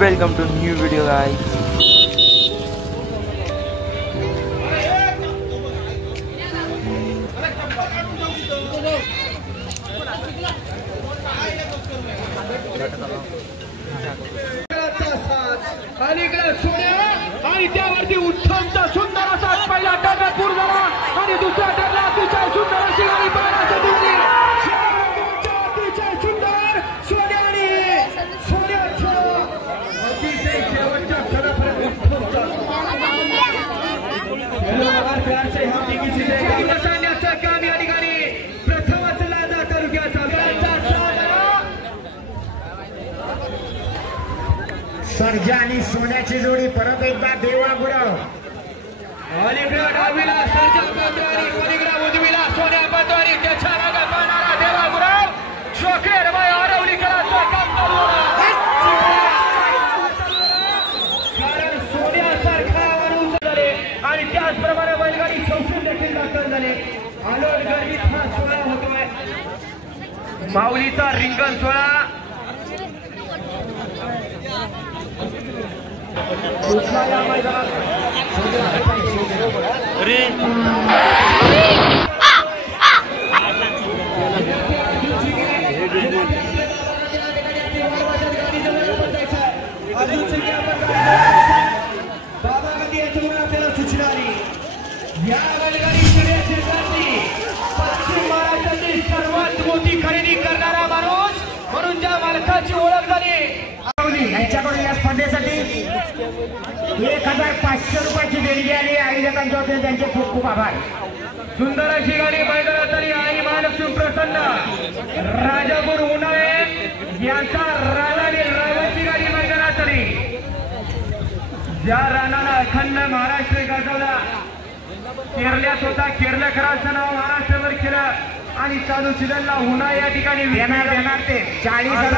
Welcome to new video, guys. आणि त्यावरती उत्तमचा सुंदर असा पहिला टप्प्यात पूर्ण झाला आणि दुसऱ्या टप्प्यात अतिशय सुंदर अशी गाडी पाहण्याची दिसली. अतिशय सुंदर सोन्याने सोन्याच्या अतिशय शेवटच्या क्षणापर्यंत सांगण्याचं काम या ठिकाणी प्रथमच लादा तालुक्याचा सर्जा आणि सोन्याची जोडी परत एकदा देवा गुरव. अलीकडे डावीला सर्जा पाटवारी, पलीकडे उजवीला सोन्या पाटवारी. त्याच्या मागे पाहणारा देवा गुरव शोकेर बाय आरवलीकरांचा काम चालू कारण सोन्यासारखा माणूस झाले आणि त्याचप्रमाणे बैलगाडी शौकीन देखील दाखल झाले. आलोट गर्दीत हा सोहळा होतोय. माऊलीचा रिंगण सोहळा या मैदानात सूचना आली. या बैलगाडी शर्यतीसाठी पश्चिम महाराष्ट्रातील सर्वात मोठी खरेदी करणारा माणूस म्हणून ज्या मालकाची ओळख झाली यांच्याकडून या स्पर्धेसाठी 1500 रुपयाची देणगी आली. आयोजकांच्या वतीने त्यांचे खूप खूप आभार. सुंदर अशी गाडी मैदानात आली. आई महालक्ष्मी प्रसन्न राजापूर उन्हाळे यांचा राणाने रावाची गाडी मैदानात आली. ज्या राणाला अखंड महाराष्ट्र गाजवला, केरल्यात होता, केरळकरांचं नाव महाराष्ट्रभर केलं आणि चालू चिदलला उन्हा या ठिकाणी देणार ते 40,000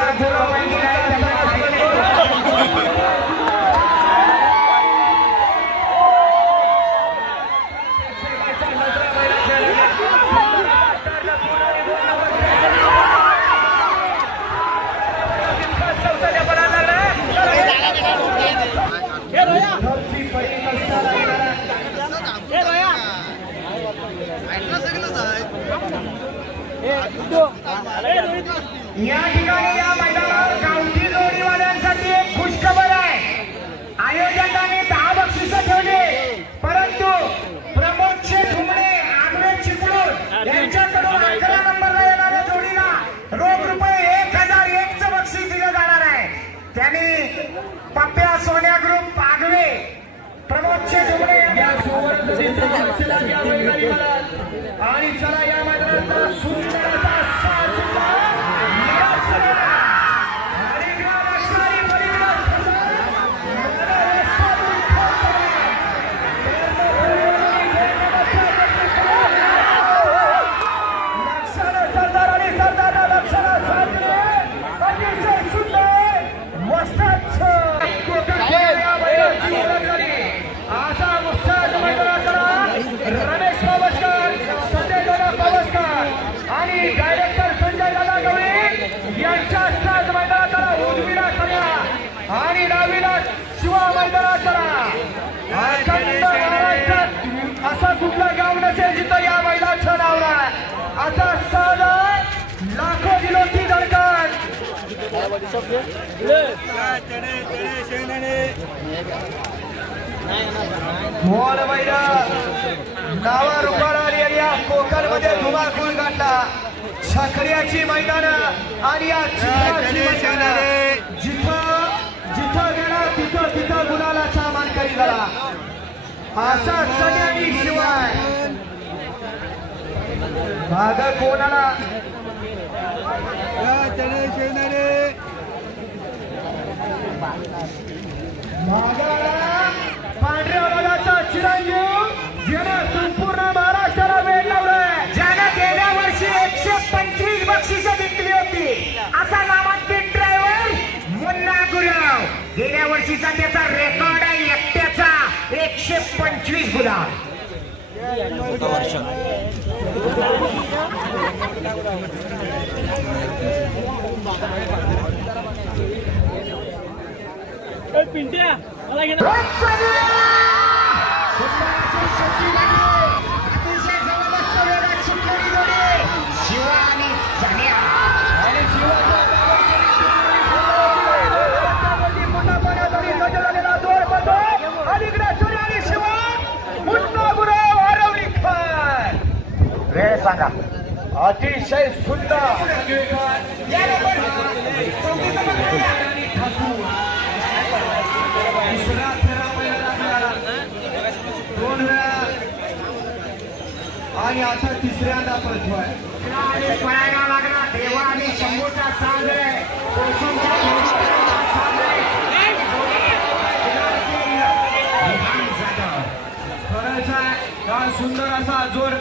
या ठिकाणी या मैदानावर गावठी जोडीवाल्यांसाठी एक खुशखबर आहे. आयोजकांनी 10 बक्षिसं ठेवली, परंतु प्रमोद धुमणे आगवे चिपळूण यांच्याकडून 11 नंबरला येणाऱ्या जोडीला रोख रुपये 1001चं बक्षीस दिलं जाणार आहे. त्यांनी पप्प्या सोन्या ग्रुप आगवे प्रमोद धुमणे या सुवर्ण आणि चला या मैदानात सुंदर रमेश पावसकर, संजय दादा पावसकर आणि डायरेक्टर संजय दादा गवळी यांच्या साथ मैदानात आला. उजवीला करा आणि डावीला शिवा मैदानात करा. अखंड महाराष्ट्रात असा कुठलं गाव नसेल जिथं या मैदानाचं नाव नाही. आता साधा लाखो दिलोची धडकन मोल मैदान नावा रुपाळा एरिया कोकणमध्ये धुमाकूळ गाठला. छकड्याची मैदान आणि या जिथं गेला तिथं गुलालाचा मानकरी झाला. असा सगळ्यांनी शिवाय भाग कोणाला पांढऱ्या बलाचा चिरंजीव ज्यानं संपूर्ण महाराष्ट्राला वेळ लावलाय, ज्यानं गेल्या वर्षी 125 बक्षिसं जिंकली होती असा नामांकित ड्रायव्हर मुन्ना गुरव. गेल्या वर्षीचा त्याचा रेकॉर्ड आहे एकट्याचा 125 गुलाल. पिंट्या मला घे अतिशय जबरदस्त वेगात सुटलेली जोडी शिवा आणि जाण्या आणि शिवाच्या पुन्हा जोडी सज्ज झालेला जोड बंद आणि इकडे सूर्य आणि शिवा पुन्हा गुरव आरवलीकर वेळ सांगा अतिशय सुंदर या नंबर 34 तिसरा फेरा पहिला लागला 2 वेळा आणि आता तिसऱ्यांदा पळतोय पळायला लागला देवा आणि शंभूचा साज आहे कोसमचा साज आहे खरंच आहे का सुंदर असा जोर